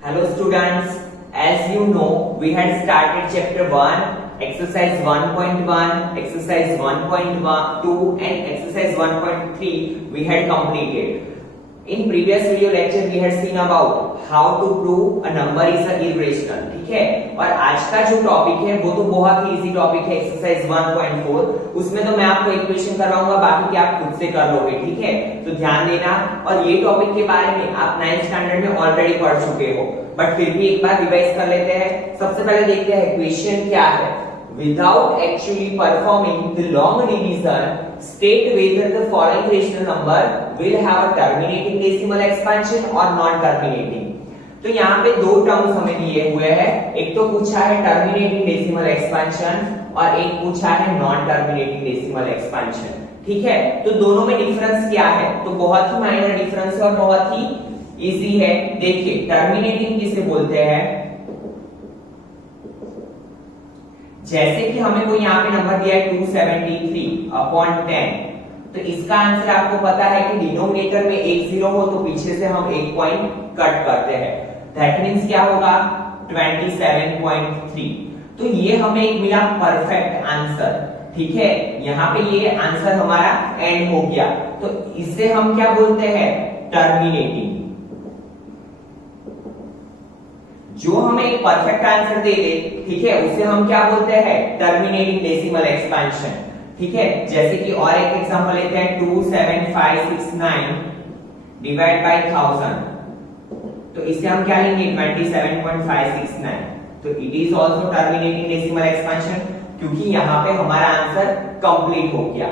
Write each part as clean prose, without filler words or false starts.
Hello students, as you know, we had started chapter 1, exercise 1.1, exercise 1.2 and exercise 1.3 we had completed. In previous video lecture we had seen about how to prove a number is a irrational, ठीक है। और आज का जो topic है वो तो बहुत ही इजी टॉपिक है, एक्सरसाइज 1.4। उसमें तो मैं आपको इक्वेशन करवाऊंगा, बाकी के आप खुद से कर लोगे, ठीक है। तो ध्यान देना, और ये टॉपिक के बारे में आप 9th स्टैंडर्ड में ऑलरेडी पढ़ चुके हो, बट फिर भी एक बार रिवाइज कर लेते हैं। सबसे पहले देखते हैं क्वेश्चन क्या है। Without actually performing the long division, state whether the following rational number will have a terminating decimal expansion or non-terminating। तो यहाँ पे दो टर्म्स हमें दिए हुए हैं, एक तो पूछा है टर्मिनेटिंग डेसिमल एक्सपेंशन और एक पूछा है नॉन टर्मिनेटिंग डेसिमल एक्सपेंशन, ठीक है। तो दोनों में डिफरेंस क्या है? तो बहुत ही माइनर डिफरेंस है और बहुत ही इजी है। देखिए टर्मिनेटिंग किसे बोलते हैं, जैसे कि हमें कोई यहाँ पे नंबर दिया है 273/10, तो इसका आंसर आपको पता है कि डिनोमिनेटर में एक जीरो हो तो पीछे से हम एक पॉइंट कट करते हैं, दैट मींस क्या होगा 27.3। तो ये हमें एक मिला परफेक्ट आंसर, ठीक है। यहाँ पे ये आंसर हमारा एंड हो गया, तो इसे हम क्या बोलते हैं टर्मिनेटिंग। जो हमें एक परफेक्ट आंसर दे दे, ठीक है, उसे हम क्या बोलते हैं टर्मिनेटिंग डेसिमल एक्सपेंशन, ठीक है। जैसे कि और एक एग्जांपल लेते हैं 27569 डिवाइड बाय 1000, तो इसे हम क्या लेंगे 27.569। तो it is also terminating decimal expansion, क्योंकि यहां पे हमारा आंसर कंप्लीट हो गया।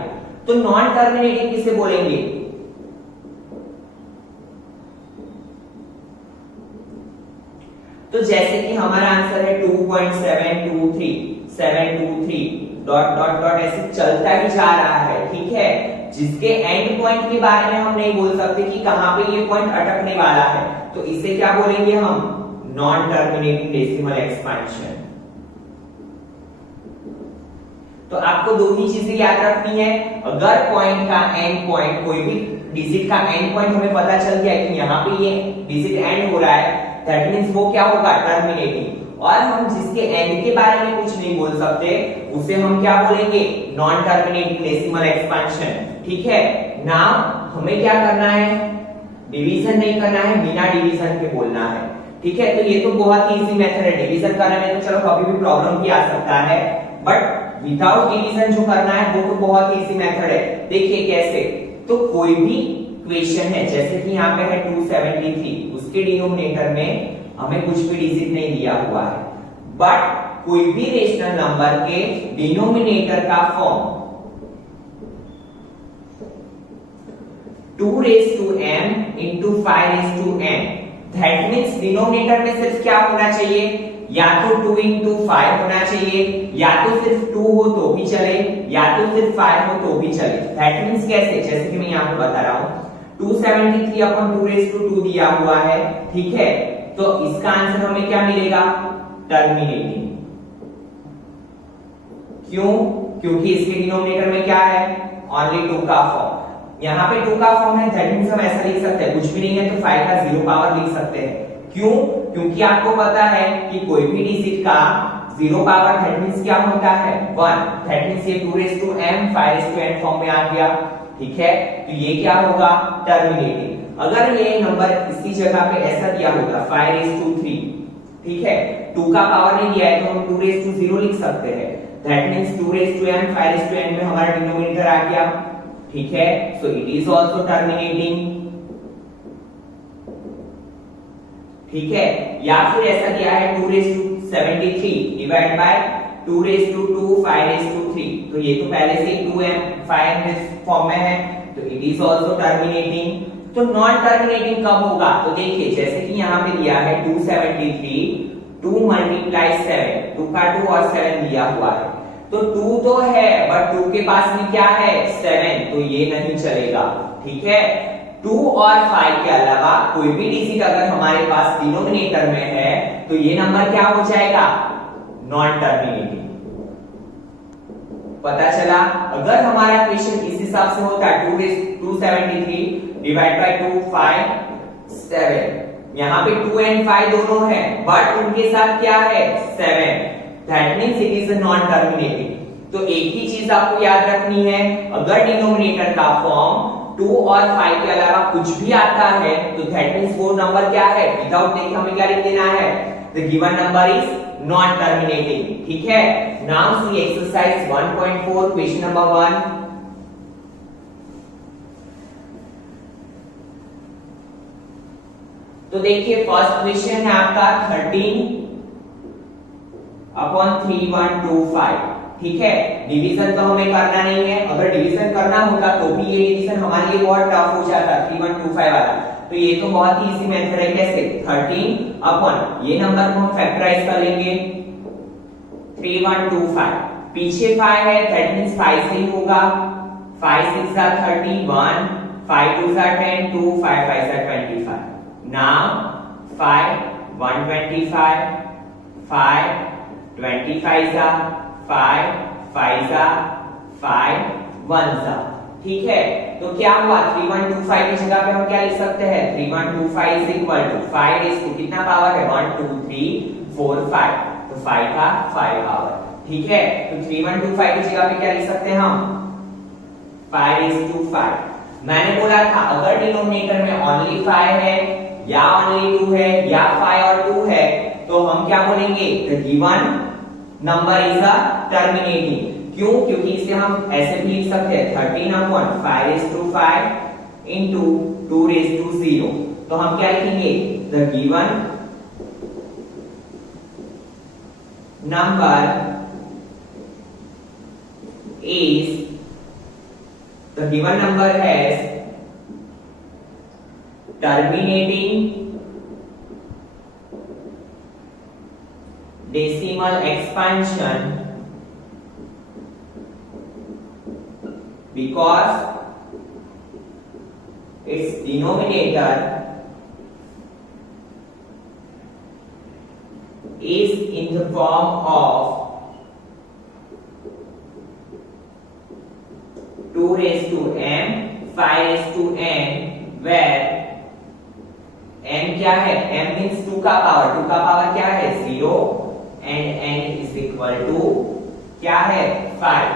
तो नॉन टर्मिनेटिंग किसे बोलेंगे? तो जैसे कि हमारा आंसर है 2.723 डॉट डॉट डॉट ऐसे चलता ही जा रहा है, ठीक है। जिसके एंड पॉइंट के बारे में हम नहीं बोल सकते कि कहां पे ये पॉइंट अटकने वाला है, तो इसे क्या बोलेंगे हम नॉन टर्मिनेटिंग डेसिमल एक्सपेंशन। तो आपको दो ही चीजें याद रखनी है, अगर पॉइंट का एंड पॉइंट, कोई भी डिजिट का एंड पॉइंट हमें पता चल गया कि यहाँ पे ये डिजिट एंड हो रहा है, दैट मींस वो क्या होगा टर्मिनेटिंग। और हम जिसके एंड के बारे में कुछ नहीं बोल सकते उसे हम क्या बोलेंगे नॉन टर्मिनेटिंग डेसिमल एक्सपेंशन, ठीक है। नाउ हमें क्या करना है, डिवीजन नहीं करना है, बिना डिवीजन के बोलना है, ठीक है। तो ये तो बहुत ही इजी मेथड है, डिवीजन करने में तो चलो कभी भी प्रॉब्लम भी आ सकता है, बट विदाउट डिवीजन जो करना है वो तो बहुत ही इजी मेथड है। देखिए कैसे, तो कोई भी क्वेश्चन है, जैसे कि यहाँ पे है 273, उसके डिनोमिनेटर में हमें कुछ भी डिजिट नहीं दिया हुआ है, बट कोई भी रेशनल नंबर के डिनोमिनेटर का form 2m into 5m, that means denominator में सिर्फ क्या होना चाहिए, या तो 2 into 5 होना चाहिए, या तो सिर्फ 2 हो तो भी चले, या तो सिर्फ 5 हो तो भी चले। दैट मींस कैसे, जैसे कि मैं यहाँ पे बता रहा हूँ 273/2 दिया हुआ है, ठीक है। तो इसका आंसर हमें क्या मिलेगा टर्मिनेटिंग। क्यों? क्योंकि इसके डिनोमिनेटर में क्या है ओनली 2 का फॉर्म, यहाँ पे 2 का फॉर्म है, दैट मींस हम ऐसा लिख सकते हैं, कुछ भी नहीं है तो 5 का 0 पावर लिख सकते हैं। क्यों? क्योंकि आपको पता है कि कोई भी डिजिट का 0 पावर दैट मींस क्या होता है 1, दैट मींस ये 2m 5n फॉर्म में आ गया, ठीक है। तो ये क्या होगा टर्मिनेटिंग। अगर ये नंबर इसी जगह पे ऐसा दिया होता 5/3, ठीक है, 2 का पावर नहीं दिया है तो हम 2/0 लिख सकते हैं, दैट मींस 2m 5n में हमारा डिनोमिनेटर आ गया, ठीक है। So it is also terminating, ठीक है। या फिर ऐसा दिया है 273 डिवाइड बाय 2/2 5/3, तो ये तो पहले से 2m 5 फॉर्म में है, तो इट इज आल्सो टर्मिनेटिंग। तो नॉन टर्मिनेटिंग कब होगा, तो देखिए जैसे कि यहाँ पे दिया है 273, 2 × 7, 2 का 2 और 7 दिया हुआ है, तो 2 तो है बट 2 के पास में क्या है 7, तो ये नहीं चलेगा, ठीक है। 2 और 5 के अलावा कोई भी डिजिट अगर हमारे पास डिनोमिनेटर में है तो ये नंबर क्या हो जाएगा नॉन टर्मिनेटिंग। पता चला, अगर हमारा क्वेश्चन इस हिसाब से होता 273 डिवाइड बाय 2 5 7, यहाँ पे 2 एंड 5 दोनों है, बट उनके साथ क्या है 7, that means it is non terminating. तो एक ही चीज आपको याद रखनी है, अगर डिनोमिनेटर का फॉर्म 2 और 5 के अलावा कुछ भी आता है तो दैट मीन्स वो नंबर क्या है, विदाउट देखे हमें क्या लिख देना है, the given number is non terminating. ठीक है, नाउ सी एक्सरसाइज 1.4 क्वेश्चन नंबर 1। तो देखिए फर्स्ट क्वेश्चन है आपका 13/3125। ठीक है, डिवीजन तो हमें करना नहीं है, अगर डिवीजन करना होता तो भी ये डिवीजन हमारे लिए बहुत टफ हो जाता 3125 वाला। तो ये तो बहुत ही इजी मेथड है, कैसे 13 अपॉन ये नंबर को हम फैक्टराइज कर लेंगे 3125, पीछे 5 है दैट मींस 5 से ही होगा, 5 6 are 31, 5 2 are 10, 2 5 5 are 25। Now 5 125, 5 25 are 5 5 are 5 1 are। ठीक है, तो क्या हुआ 3125 की जगह पे हम क्या लिख सकते हैं, 3125 is equal to 5 raised to कितना पावर है 1 2 3 4 5, तो 5 का 5 पावर। ठीक है, तो 3125 की जगह पे क्या लिख सकते हैं हम 5 raised to 5। मैंने बोला था अगर डिनोमिनेटर में ओनली 5 है या ओनली 2 है या 5 और 2 है तो हम क्या बोलेंगे, the given number is a terminating. क्यों, क्योंकि इसे हम ऐसे भी लिख सकते हैं 13/5 raised to 5 into 2 raised to 0। तो हम क्या लिखेंगे, the given number is, the given number has terminating decimal expansion because its denominator is in the form of 2 raised to m 5 raised to n, where m क्या है, m means 2 का power, 2 का power क्या है 0 and n is equal to क्या है 5।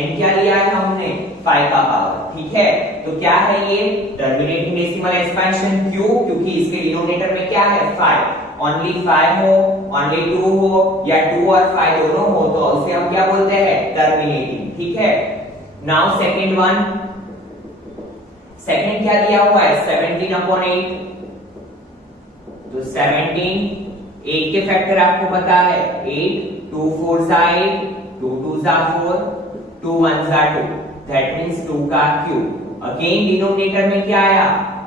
n क्या लिया है हमने 5 का पावर। ठीक है, तो क्या है ये टर्मिनेटिंग डेसिमल एक्सपेंशन। क्यों, क्योंकि इसके डिनोमिनेटर में क्या है 5, ओनली 5 हो ओनली 2 हो या 2 और 5 दोनों हो तो उसे हम क्या बोलते हैं टर्मिनेटिंग। ठीक है, नाउ सेकंड वन, सेकंड क्या दिया हुआ है 17/8। तो 17 8 के फैक्टर आपको पता है 8, 2 4 8, 2 2 4, 2 1 2, दैट मींस 2 का क्यूब। अगेन डिनोमिनेटर में क्या आया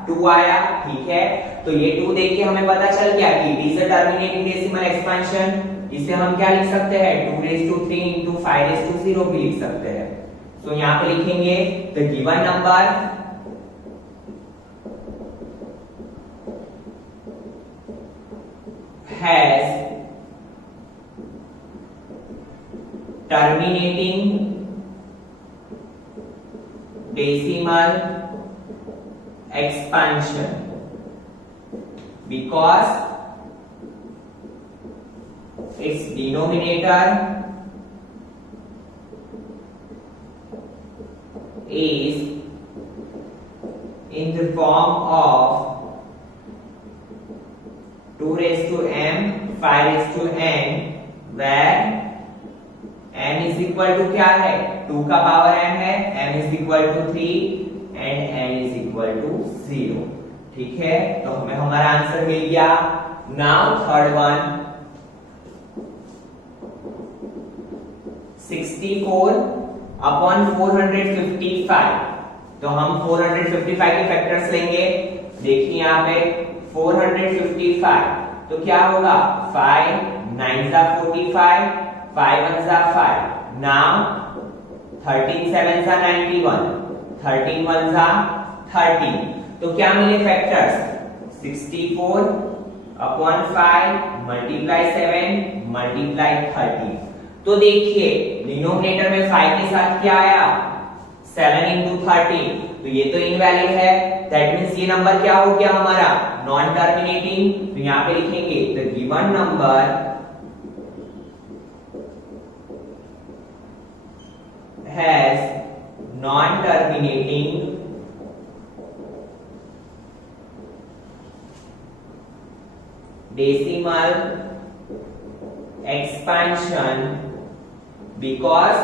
2 आया। ठीक है, तो ये 2 देख के हमें पता चल गया कि it is a terminating decimal expansion. इसे हम क्या लिख सकते हैं 2 raised to 3 into 5 raised to 0 भी लिख सकते हैं। तो यहां पे लिखेंगे the given number has terminating decimal expansion because its denominator is in the form of 2 raised to m 5 raised to n, where m is equal to क्या है 2 का पावर m है, m is equal to 3 and n is equal to 0। ठीक है, तो हमें हमारा answer मिल गया। Now third one 64/455। तो हम 455 के फैक्टर्स लेंगे। देखिए यहाँ पे 455 तो क्या होगा 5 9 45, 5 1 5। नाउ 13 7 91, 13 1 13। तो क्या मिले फैक्टर्स 64/5 मल्टीप्लाई 7 मल्टीप्लाई 13। तो देखिए डिनोमिनेटर में 5 के साथ क्या आया 7 into 13, तो ये तो इनवैलिड है दैट मींस ये नंबर क्या हो गया हमारा नॉन टर्मिनेटिंग। तो यहां पे लिखेंगे the given number has non terminating decimal expansion because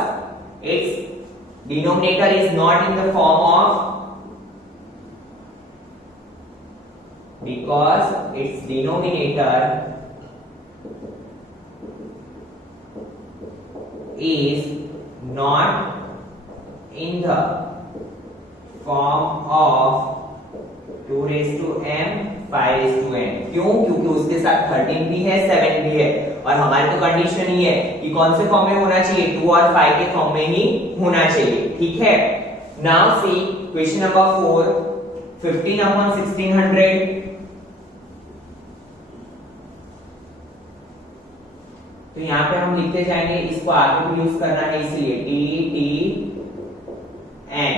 its denominator is not in the form of because its denominator is not in the form of 2 raised to m 5 raised to n। क्यों? क्योंकि उसके साथ 13 भी है 7 भी है और हमारी तो कंडीशन ही है कि कौन से फॉर्म में होना चाहिए 2 और 5 के फॉर्म में ही होना चाहिए। ठीक है, now see question number 4 15 upon 1600। तो यहां पे हम लिखते जाएंगे, इसको आगे भी यूज करना है इसलिए t t n।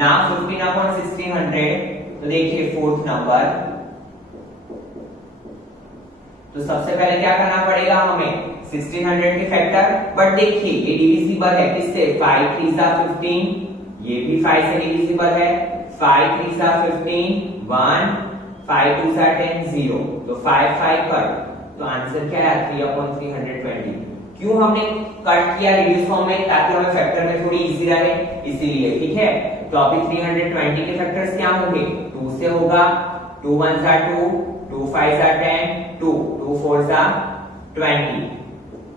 Now 15 upon 1600 तो देखिए फोर्थ नंबर, तो सबसे पहले क्या करना पड़ेगा हमें 1600 के फैक्टर। बट देखिए ये डिविजिबल है किससे 5 3 सा 15, ये भी 5 से डिविजिबल है 5 3 सा 15 1 5 2 सा 10 0। तो 5 5 कट, तो आंसर क्या है 3/320। क्यों हमने कट किया रिड्यूस फॉर्म में? ताकि हमें फैक्टर में थोड़ी इजी रहे इसीलिए। ठीक है, तो अभी 320 के फैक्टर्स क्या होंगे 2 से होगा 2 1 सा 2 2 5 सा 10 2 2 4 सा 20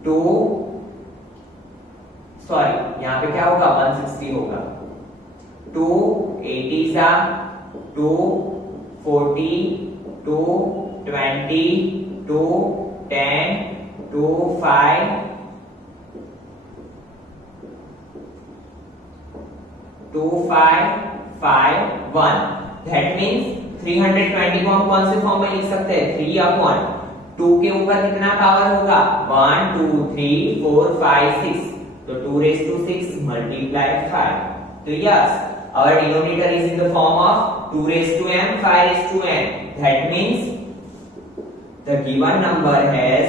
2 सॉरी यहां पे क्या होगा 160 होगा 2 80 सा 2 40 2 20 2 10 2 5 2 5 5 1। दैट मींस 320 को हम कौन से फॉर्म में लिख सकते हैं 3/2 के ऊपर कितना पावर होगा 1 2 3 4 5 6। तो 2 raised to 6 multiply 5। तो yes our denominator is in the form of 2 raised to m 5 raised to n। that means the given number has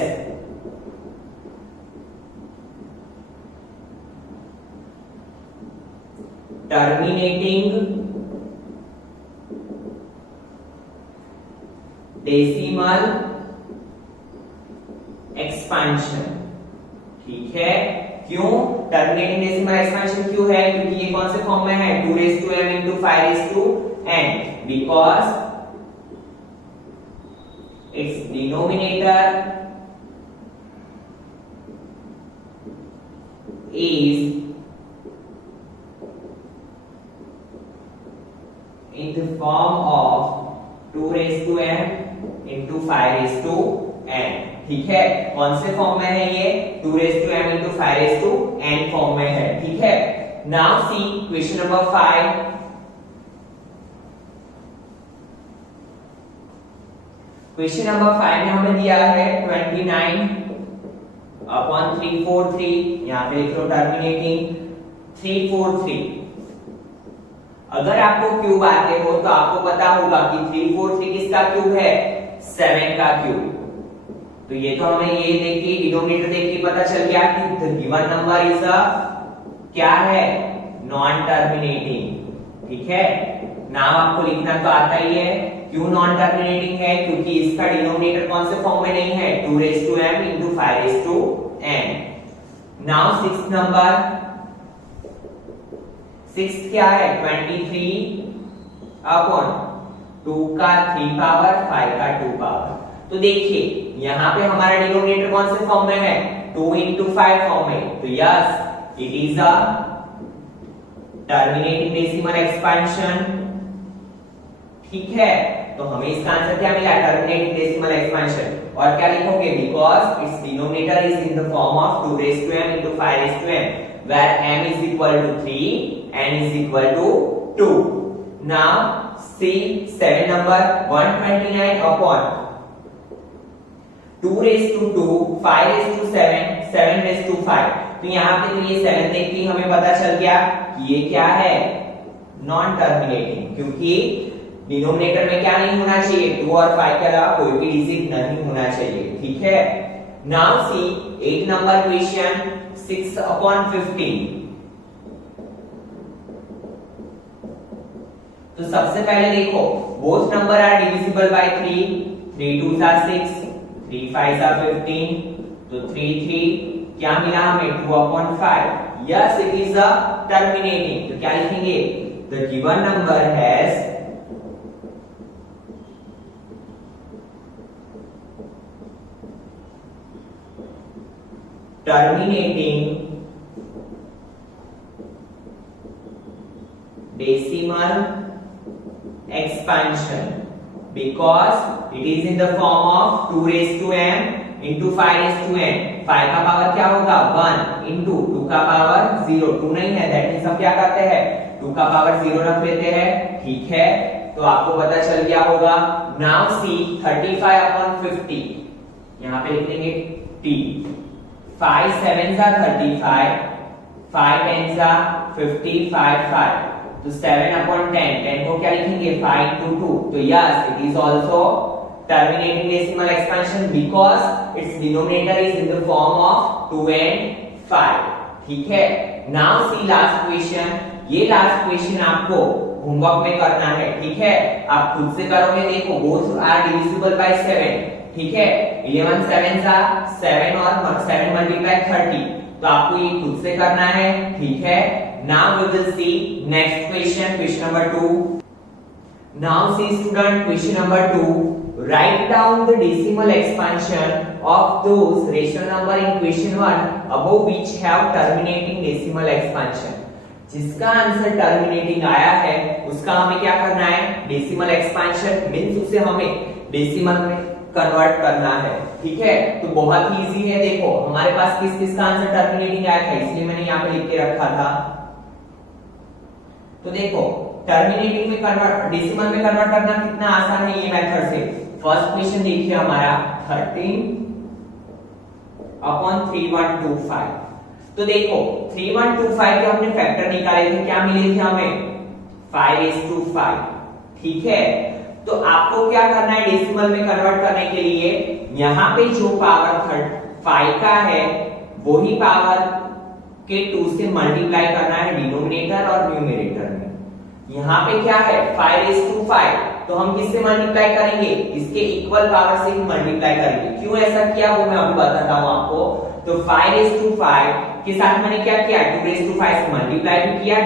terminating decimal expansion. ठीक है, क्यों टर्मिनेटिंग डेसिमल एक्सपेंशन क्यों है? क्योंकि ये कौन से फॉर्म में है 2 raised to m into 5 raised to n because its denominator is in the form of 2 raised to m into 5 raised to n। ठीक है, कौन से फॉर्म में है ये 2 raised to m into 5 raised to n form में है। ठीक है, now see question number 5। Question number 5 में हमें दिया है 29 upon 343। यहां पे लिख लो टर्मिनेटिंग 343। अगर आपको क्यूब आते हो तो आपको पता होगा कि 343 किसका क्यूब है 7 का क्यूब। तो ये तो हमें ये देखिए डिनोमिनेटर देखिए पता चल गया कि the given number is a क्या है नॉन टर्मिनेटिंग। ठीक है, नाम आपको लिखना तो आता ही है। क्यों नॉन टर्मिनेटिंग है? क्योंकि इसका डिनोमिनेटर कौन से फॉर्म में नहीं है 2 raised to m into 5 raised to n। Now sixth number, sixth क्या है 23 अपॉन 2 का 3 पावर 5 का 2 पावर। तो देखिए यहां पे हमारा डिनोमिनेटर कौन से फॉर्म में है 2 into 5 फॉर्म में। तो yes it is a terminating decimal expansion. ठीक है, तो हमें इसका आंसर क्या मिला टर्मिनेटिंग डेसिमल एक्सपेंशन। और क्या लिखोगे because it's denominator is in the form of 2 raised to m into 5 raised to n where m is equal to 3 n is equal to 2। now see 7 number 129 upon 2 raised to 2 5 raised to 7 7 raised to 5। तो यहाँ पे तो ये 7 देख के हमें पता चल गया कि ये क्या है नॉन टर्मिनेटिंग, क्योंकि डिनोमिनेटर में क्या नहीं होना चाहिए, 2 और 5 के अलावा कोई भी डिजिट नहीं होना चाहिए, ठीक है। Now see 8 number question, 6/15। तो सबसे पहले देखो both number are divisible by 3, 3 2s are 6, 3 5s are 15, तो 3 क्या मिला हमें 2/5। Yes it is a terminating, तो क्या लिखेंगे, the given number has terminating decimal expansion because it is in the form of 2 raised to m into 5 raised to n। 5 का power क्या होगा 1 into 2 का पावर 0, 2 नहीं है, दैट मींस हम क्या करते हैं 2 का पावर 0 रख लेते हैं, ठीक है। तो आपको पता चल गया होगा। नाउ सी 35/50, यहां पे लिख देंगे t। 5 7s are 35, 5 10s are 50, 5 तो 7/10, 10 को क्या लिखेंगे 5 to 2, तो yes it is also terminating decimal expansion because its denominator is in the form of 2 and 5, ठीक है। नाउ सी लास्ट क्वेश्चन, ये लास्ट क्वेश्चन आपको होमवर्क में करना है, ठीक है। आप खुद से करोगे, देखो बोथ आर डिविजिबल बाय 7, ठीक है। 11 7s are 7 और 7 मल्टीप्लाई 30, तो आपको ये खुद से करना है, ठीक है। Now we will see next question, question number 2। Now see student question number 2, write down the decimal expansion of those rational number in question 1 above which have terminating decimal expansion। जिसका आंसर टर्मिनेटिंग आया है उसका हमें क्या करना है, decimal expansion means उसे हमें डेसिमल में कन्वर्ट करना है, ठीक है। तो बहुत ही इजी है, देखो हमारे पास किस किस का आंसर टर्मिनेटिंग आया था, इसलिए मैंने यहाँ पे लिख के रखा था। तो देखो टर्मिनेटिंग में कन्वर्ट, डेसिमल में कन्वर्ट करना कितना आसान है ये मेथड से। फर्स्ट क्वेश्चन देखिए हमारा 13/3125। तो देखो 3125 के हमने फैक्टर निकाले थे, क्या मिले थे हमें 5/5, ठीक है। तो आपको क्या करना है डेसिमल में कन्वर्ट करने के लिए, यहाँ पे जो पावर 5 का है वही पावर के 2 से मल्टीप्लाई करना है डिनोमिनेटर और न्यूमरेटर में। यहाँ पे क्या है 5/5, तो हम किससे मल्टीप्लाई करेंगे, इसके इक्वल पावर से ही मल्टीप्लाई करेंगे। क्यों ऐसा किया वो मैं अभी बताता हूँ आपको। तो 5/5 के साथ मैंने क्या किया 2/5 से मल्टीप्लाई भी किया,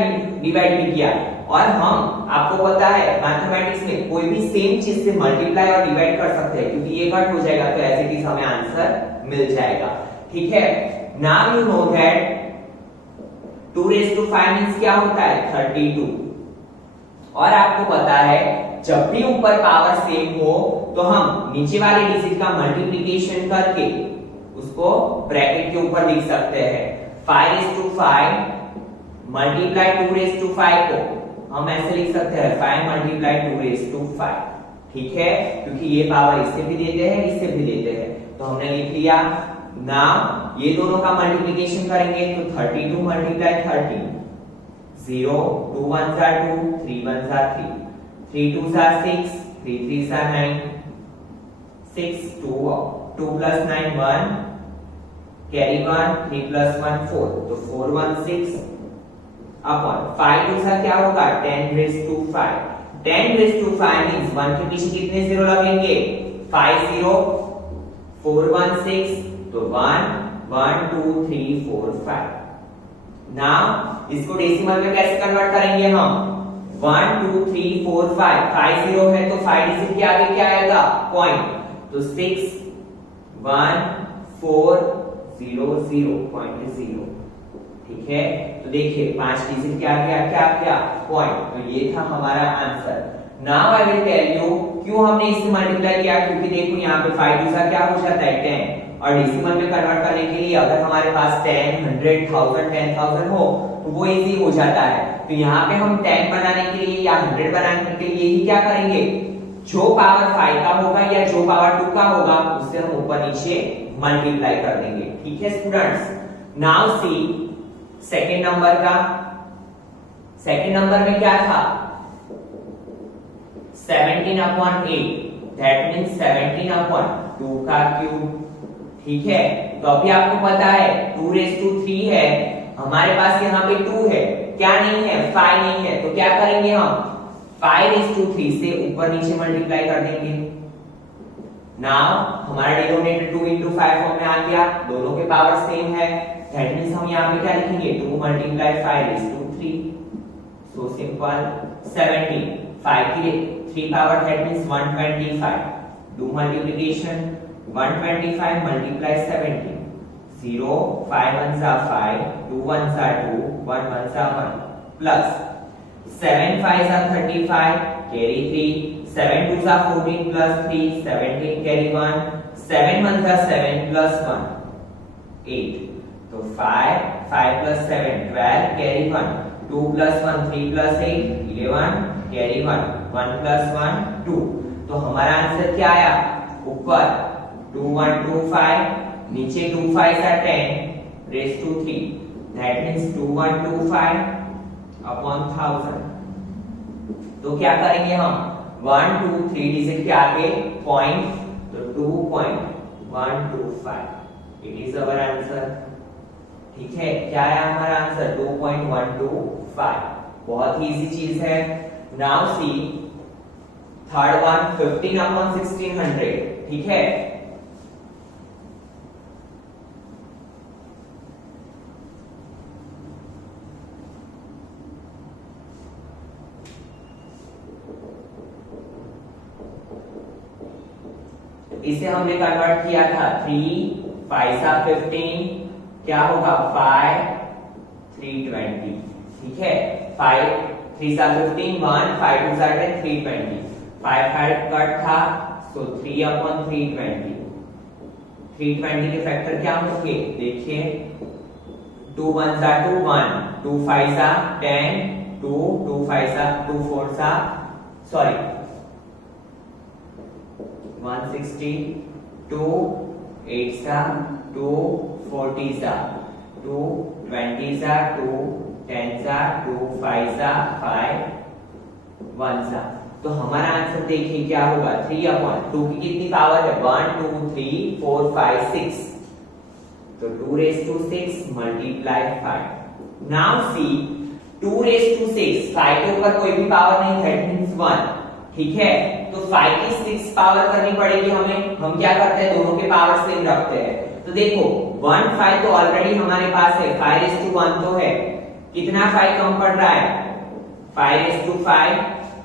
डिवाइड भी किया। और हम आपको पता है मैथमेटिक्स में कोई भी सेम चीज से मल्टीप्लाई और डिवाइड कर सकते हैं, क्योंकि ये कट हो जाएगा तो एज इट इज हमें आंसर मिल जाएगा, ठीक है। Now you know that 2/5 means क्या होता है 32। और आपको पता है जब भी ऊपर पावर सेम हो तो हम नीचे वाले डिजिट का मल्टीप्लिकेशन करके उसको ब्रैकेट के ऊपर लिख सकते हैं। 5/5 मल्टीप्लाई 2/5 को हम ऐसे लिख सकते हैं 5 मल्टीप्लाई 2/5, ठीक है, क्योंकि ये पावर इससे भी देते हैं इससे भी देते हैं, तो हमने लिख लिया। नाउ ये दोनों का मल्टीप्लिकेशन करेंगे तो 32 multiply 30, 0 2 1s are 2, 3 1s are 3, 3 2s are 6, 3 3s are 9, 6 2 plus 9 1, carry 1, 3 plus 1 4, तो 4 1 6 अपॉन 5 2 सा क्या होगा 10/5। 10/5 मींस 1 के पीछे कितने जीरो लगेंगे 5 0, 4 1 6, तो 1 1 2 3 4 5। नाउ इसको डेसिमल में कैसे कन्वर्ट करेंगे हम 1 2 3 4 5, 5 0 है तो 5 डिजिट के आगे क्या आएगा पॉइंट, तो 6 1 4 0 0 0, ठीक है। तो देखिए 5 डिजिट के आगे क्या क्या पॉइंट, तो ये था हमारा आंसर। Now I will tell you क्यों हमने इससे मल्टीप्लाई किया, क्योंकि देखो यहाँ पे 5 दूसरा क्या हो जाता है 10, और डेसिमल में कन्वर्ट करने के लिए अगर हमारे पास 10 100 1000 10,000 हो तो वो इजी हो जाता है। तो यहाँ पे हम 10 बनाने के लिए या 100 बनाने के लिए ही क्या करेंगे, जो पावर 5 का होगा या जो पावर 2 का होगा उससे हम ऊपर नीचे मल्टीप्लाई कर देंगे, ठीक है students. Now see second number का, सेकेंड नंबर में क्या था 17 अपॉन 8 दैट मीन्स 17 अपॉन 2 का क्यूब। ठीक है, तो अभी आपको पता है 2 रेज टू 3 है, हमारे पास यहाँ पे 2 है, क्या नहीं है 5 नहीं है, तो क्या करेंगे हम 5 रेज टू 3 से ऊपर नीचे मल्टीप्लाई कर देंगे। नाउ हमारा डिनोमिनेटर 2 into 5 फॉर्म में आ गया, दोनों के पावर सेम है, दैट मींस हम यहाँ पे क्या लिखेंगे 2 multiply 5 raised to 3, so simple 17 5 की 3 power that means 125, do multiplication 125 multiply 17 0 5 ones are 5 2 ones are 2 1 ones are 1 plus 7 5s are 35 carry 3 7 2s are 14 plus 3 17 carry 1 7 ones are 7 plus 1 8 तो 5 5 plus 7 12 carry 1 2 plus 1 3 plus 8 11 carry 1 1 plus 1 2 तो हमारा answer क्या आया ऊपर 2 1 2 5 नीचे 2 5 are 10 raised to 3 that means 2 1 2 5 upon 1000। तो क्या करेंगे हम 1 2 3 डिजिट के आगे पॉइंट तो 2.125 इट इज अवर आंसर। ठीक है, क्या है हमारा आंसर 2.125, बहुत ही इजी चीज है। नाउ सी थर्ड वन 15 अपॉन 1600। ठीक है, इसे हमने कन्वर्ट किया था 3 5 सा 15 क्या होगा 5 320। ठीक है, 5 3 सा 15 1 5 2 सा 10 320 5 5 कट था सो 3 अपॉन 320 320 के फैक्टर क्या होंगे देखिए 2 1 सा 2 1 2 5 सा 10 2 2 5 सा 2 4 सा सॉरी 160 2 8 सा 2 40 सा 2 20 सा 2 10 सा 2 5 सा 5 1 सा। तो हमारा आंसर देखिए क्या होगा 3 अपॉन 2 की कितनी पावर है 1 2 3 4 5 6 तो 2 raise to 6 multiply 5। Now see 2 raise to 6 5 के ऊपर कोई भी पावर नहीं दैट मींस 1। ठीक है, तो 5 की 6 पावर करनी पड़ेगी हमें, हम क्या करते हैं दोनों के पावर सेम रखते हैं। तो देखो 1 5 तो ऑलरेडी हमारे पास है 5:1 तो है, कितना 5 कम पड़ रहा है 5:5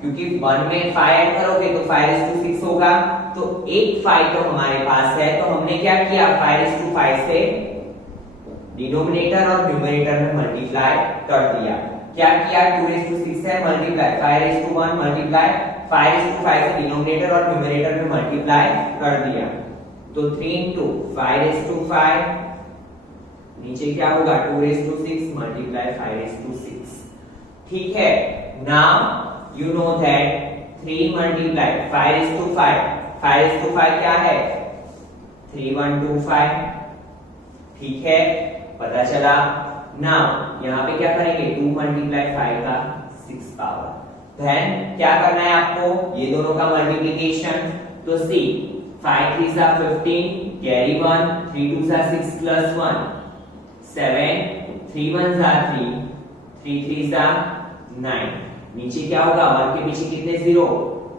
क्योंकि 1 में 5 ऐड करोगे तो 5:6 होगा, तो एक 5 तो हमारे पास है, तो हमने क्या किया 5:5 से डिनोमिनेटर और न्यूमरेटर में मल्टीप्लाई कर दिया। क्या किया 2:6 है मल्टीप्लाई 5:1 मल्टीप्लाई 5:5 से डिनोमिनेटर और न्यूमरेटर में मल्टीप्लाई कर दिया, तो 3 into 5:5 नीचे क्या होगा 2:6 मल्टीप्लाई 5:6। ठीक है, now you know that 3 multiply 5:5 5:5 क्या है 3125। ठीक है, पता चला। नाउ यहाँ पे क्या करेंगे 2 मल्टीप्लाई 5 का 6 पावर, देन क्या करना है आपको ये दोनों का मल्टीप्लिकेशन, तो सी 5 3 सा 15 कैरी 1 3 2 सा 6 प्लस 1 7 3 1 सा 3 3 3 सा 9 नीचे क्या होगा 1 के पीछे कितने जीरो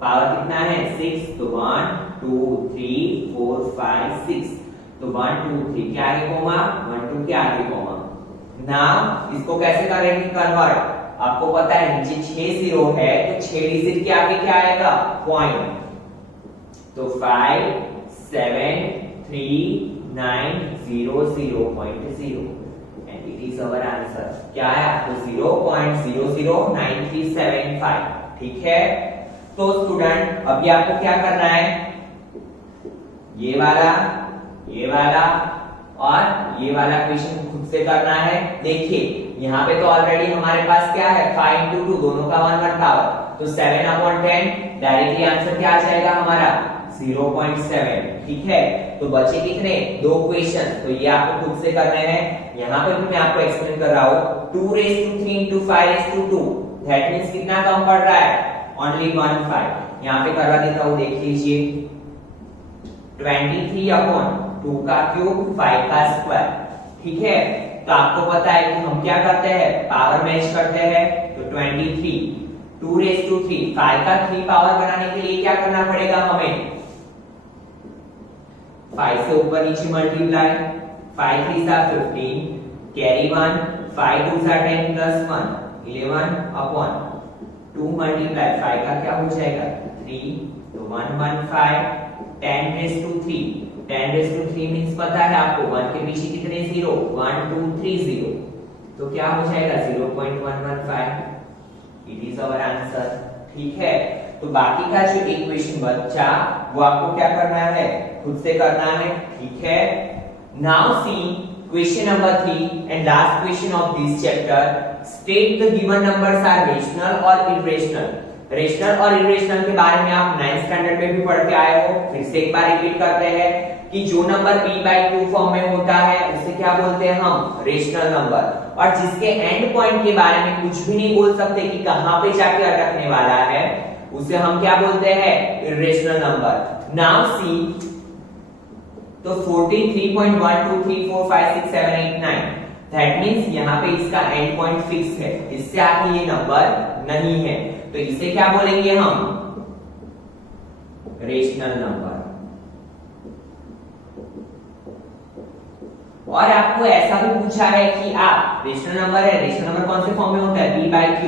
पावर कितना है 6 तो 1 2 3 4 5 6 तो 1 2 3 के आगे कोमा 1 2 के आगे कोमा। नाउ इसको कैसे करेंगे कन्वर्ट, आपको पता है नीचे 6 जीरो है तो 6 डिजिट के आगे क्या आएगा पॉइंट, तो 5 7 3 9 0 0.0 and it is our answer. क्या है तो 0.009375। ठीक है, तो स्टूडेंट अभी आपको क्या करना है ये वाला और ये वाला क्वेश्चन खुद से करना है। देखिए यहाँ पे तो ऑलरेडी हमारे पास क्या है 5 into 2 दोनों का 1 1 पावर, तो 7/10 डायरेक्टली आंसर क्या आ जाएगा हमारा 0.7। ठीक है, तो बचे कितने दो क्वेश्चन, तो ये आपको खुद से करने हैं। यहाँ पे भी मैं आपको एक्सप्लेन कर रहा हूँ 2 3 into 5 2 दैट मींस कितना कम पड़ रहा है ओनली 1 5, यहाँ पे करवा देता हूँ, देख लीजिए 23/2 का क्यूब 5 का स्क्वायर। ठीक है, तो आपको पता है कि हम क्या करते हैं, पावर मैच करते हैं। तो 23 2^3 5 का 3 पावर बनाने के लिए क्या करना पड़ेगा हमें, 5 से ऊपर नीचे मल्टीप्लाई, 5 3 15 कैरी 1, 5 2 10 प्लस 1 11/2 मल्टीप्लाई 5 का क्या हो जाएगा 3, तो 115 10^3 10^3 मींस पता है आपको 1 के पीछे कितने 0, 1 2 3 0, तो क्या हो जाएगा 0.115, इट इज आवर आंसर। ठीक है, तो बाकी का जो इक्वेशन बचा वो आपको क्या करना है, खुद से करना है। ठीक है, now see question number 3 and last question of this chapter. State the given numbers are rational और इरेशनल। रेशनल और इरेशनल के बारे में आप 9th स्टैंडर्ड में भी पढ़ के आए हो, फिर से एक बार रिपीट करते हैं कि जो नंबर p/q फॉर्म में होता है उसे क्या बोलते हैं हम, रेशनल नंबर, और जिसके एंड पॉइंट के बारे में कुछ भी नहीं बोल सकते कि कहां पे जाके अटकने वाला है, उसे हम क्या बोलते हैं, इरेशनल नंबर। नाउ सी, तो 43.1 2 3 4 5 6 7 8 9, दैट मींस यहाँ पे इसका एंड पॉइंट फिक्स है, इससे आगे ये नंबर नहीं है, तो इसे क्या बोलेंगे हम, रेशनल नंबर। और आपको ऐसा भी पूछा है कि आप रेशनल नंबर है, रेशनल नंबर कौन से फॉर्म में होता है, p/q,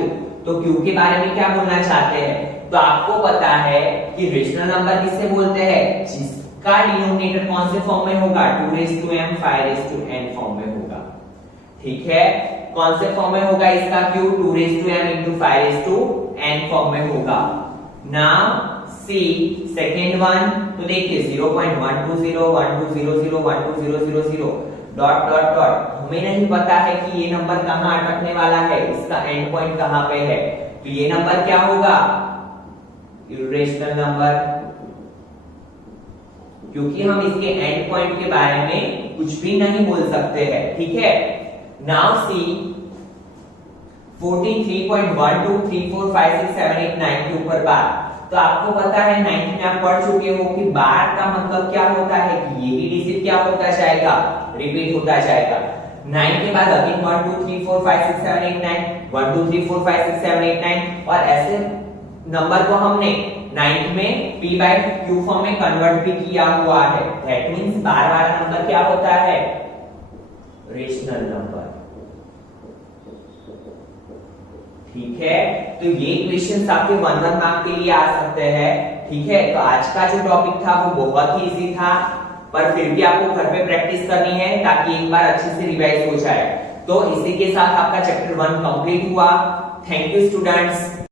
तो q के बारे में क्या बोलना चाहते हैं, तो आपको पता है कि रेशनल नंबर किससे बोलते हैं, जिसका डिनोमिनेटर कौन से फॉर्म में होगा, 2m 5n फॉर्म में होगा। ठीक है, कौन से फॉर्म में होगा इसका q, 2m 5n फॉर्म में होगा। नाउ सी सेकेंड वन, तो देखिए 0.120 1200 1200 डॉट डॉट डॉट, हमें नहीं पता है कि ये नंबर कहां अटकने वाला है, इसका एंड पॉइंट कहां पे है, तो ये नंबर क्या होगा, इरेशनल नंबर, क्योंकि हम इसके एंड पॉइंट के बारे में कुछ भी नहीं बोल सकते हैं। ठीक है, नाउ सी 43.1 2 3 4 5 6 7 8 9 के ऊपर बार, तो आपको पता है 9th में आप पढ़ चुके हो कि बार का मतलब क्या होता है, कि यही डिजिट क्या होता जाएगा, रिपीट होता जाएगा। 9 के बाद अगेन 1 2 3 4 5 6 7 8 9 1 2 3 4 5 6 7 8 9, और ऐसे नंबर को हमने 9th में p/q फॉर्म में कन्वर्ट भी किया हुआ है, दैट मींस बार वाला नंबर क्या होता है, रेशनल नंबर। ठीक है, तो ये क्वेश्चंस आपके 1 मार्क के लिए आ सकते हैं। ठीक है, तो आज का जो टॉपिक था वो बहुत ही इजी था, पर फिर भी आपको घर पे प्रैक्टिस करनी है ताकि एक बार अच्छे से रिवाइज हो जाए। तो इसी के साथ आपका चैप्टर 1 कंप्लीट हुआ। Thank you students.